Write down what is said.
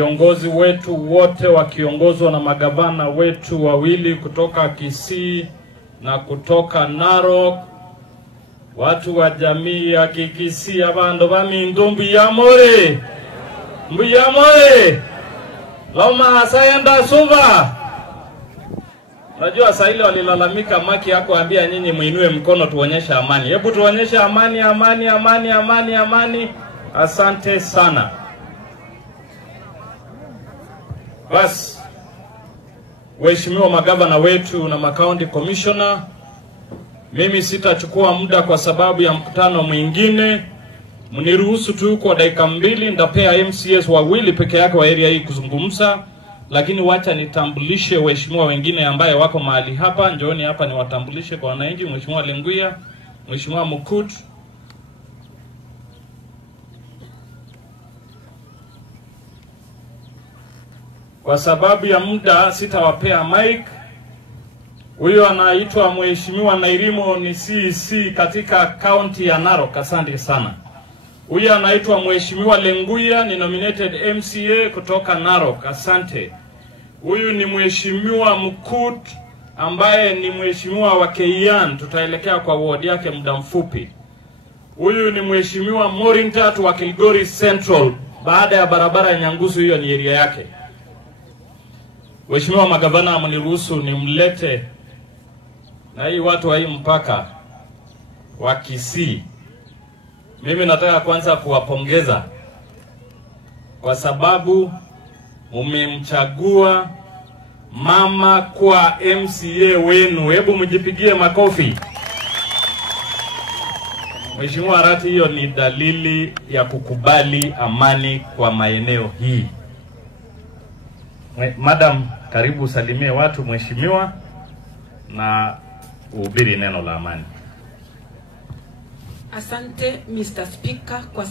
Viongozi wetu wote wakiongozwa na magavana wetu wawili kutoka Kisii na kutoka Narok, watu wa jamii ya Kikisii abando bamindu mbuyamore loma hasayenda suva. Najua saa ile walilalamika Maki yako ambia nyinyi muinue mkono tuonyeshe amani. Hebu tuonyeshe amani. Asante sana. Bas, waheshimiwa magavana wetu na makaunti commissioner, mimi sitachukua muda kwa sababu ya mkutano mwingine. Mniruhusu tu kwa dakika 2 ndapea MCS wawili peke yake wa area hii kuzungumza, lakini wacha nitambulishe waheshimiwa wengine ambaye wako mahali hapa. Njooni hapa niwatambulishe kwa wananchi. Mheshimiwa Lenguya, Mheshimiwa Mukut, kwa sababu ya muda sitawapea mic. Huyo anaitwa Mheshimiwa Nairimo, ni CEC katika county ya Narok. Asante sana. Huyo anaitwa Mheshimiwa Lenguya, ni nominated MCA kutoka Narok. Asante. Huyu ni Mheshimiwa Mukut ambaye ni mheshimiwa wa Keian, tutaelekea kwa ward yake muda mfupi. Huyu ni Mheshimiwa Morintat wa Kilgoris Central, baada ya barabara ya Nyangusu, hiyo ni area yake. Waheshimiwa magavana, mniruhusu nimlete na hii watu wa hii mpaka wa Kisii. Mimi nataka kwanza kuwapongeza kwa sababu mmemchagua mama kwa MCA wenu. Hebu mjipigie makofi. Mheshimiwa Arati, hiyo ni dalili ya kukubali amani kwa maeneo hii. Madam, karibu salimie watu mheshimiwa na uhubiri neno la amani. Asante Mr. Speaker kwa